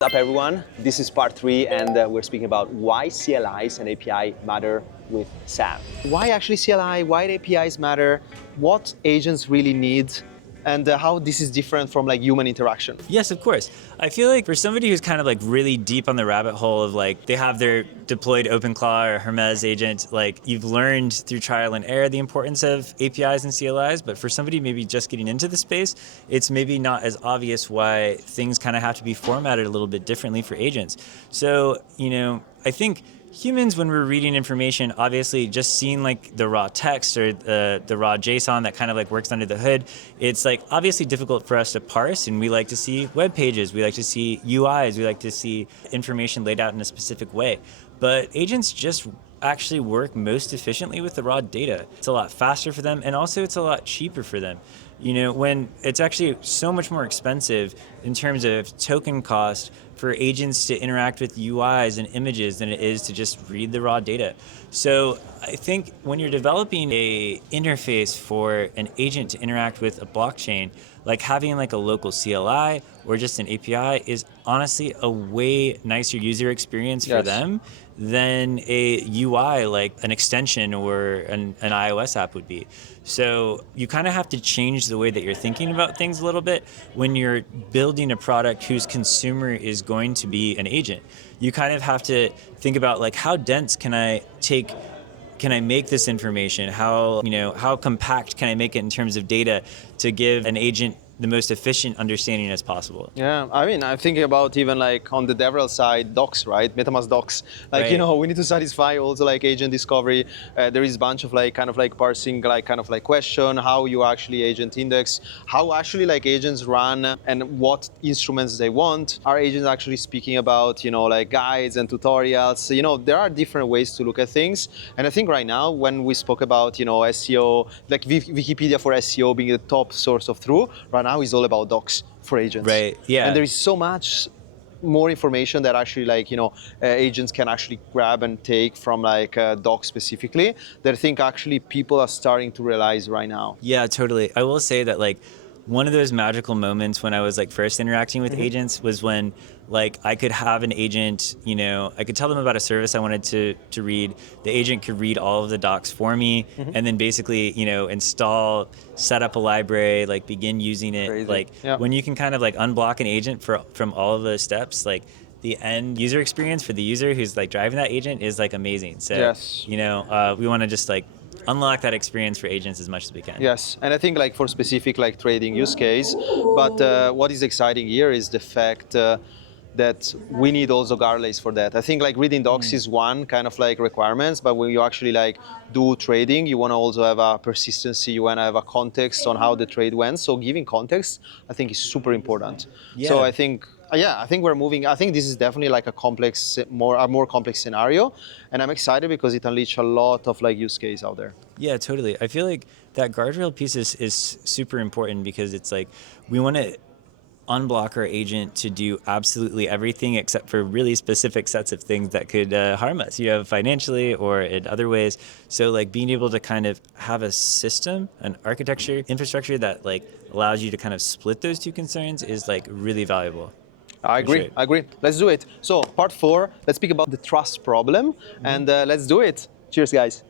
What's up everyone, this is part 3 and we're speaking about why CLIs and API matter with Sam. Why actually CLI, why APIs matter, what agents really need, and how this is different from like human interaction. Yes, of course. I feel like for somebody who's kind of like really deep on the rabbit hole of like they have their deployed OpenClaw or Hermes agent, like you've learned through trial and error the importance of APIs and CLIs, but for somebody maybe just getting into the space, it's maybe not as obvious why things kind of have to be formatted a little bit differently for agents. So, I think humans, when we're reading information, obviously just seeing like the raw text or the raw JSON that kind of like works under the hood, it's like obviously difficult for us to parse, and we like to see web pages, we like to see UIs, we like to see information laid out in a specific way. But agents just actually work most efficiently with the raw data. It's a lot faster for them, and also it's a lot cheaper for them. When it's actually so much more expensive in terms of token cost for agents to interact with UIs and images than it is to just read the raw data. So I think when you're developing a interface for an agent to interact with a blockchain, like having like a local CLI or just an API is honestly a way nicer user experience for them than a UI like an extension or an iOS app would be. So you kind of have to change the way that you're thinking about things a little bit when you're building a product whose consumer is going to be an agent. You kind of have to think about like how dense can I make this information? How compact can I make it in terms of data to give an agent the most efficient understanding as possible? Yeah, I mean, I'm thinking about even like on the DevRel side, docs, right? MetaMask docs. Like, right. We need to satisfy also like agent discovery. There is a bunch of like kind of like parsing, like kind of like question, how you actually agent index, how actually like agents run and what instruments they want. Are agents actually speaking about, like guides and tutorials? There are different ways to look at things. And I think right now when we spoke about, SEO, like Wikipedia for SEO being the top source of truth, right now is all about docs for agents. Right, yeah. And there is so much more information that actually agents can actually grab and take from like docs specifically that I think actually people are starting to realize right now. Yeah, totally. I will say that like one of those magical moments when I was like first interacting with agents was when like I could have an agent, I could tell them about a service I wanted to read. The agent could read all of the docs for me and then basically, install, set up a library, like begin using it. Crazy. Like when you can kind of like unblock an agent from all of those steps, like the end user experience for the user who's like driving that agent is like amazing. So, we want to just like unlock that experience for agents as much as we can. Yes, and I think like for specific like trading use case, but what is exciting here is the fact that we need also guardrails for that. I think like reading docs is one kind of like requirements, but when you actually like do trading, you want to also have a persistency, you want to have a context on how the trade went. So giving context, I think is super important. Yeah. So I think we're moving. I think this is definitely like a more complex scenario, and I'm excited because it unleashed a lot of like use case out there. Yeah, totally. I feel like that guardrail piece is super important because it's like we want to unblock our agent to do absolutely everything except for really specific sets of things that could harm us, financially or in other ways. So like being able to kind of have a system, an architecture, infrastructure that like allows you to kind of split those two concerns is like really valuable. I agree. Let's do it. So part 4, let's speak about the trust problem and let's do it. Cheers, guys.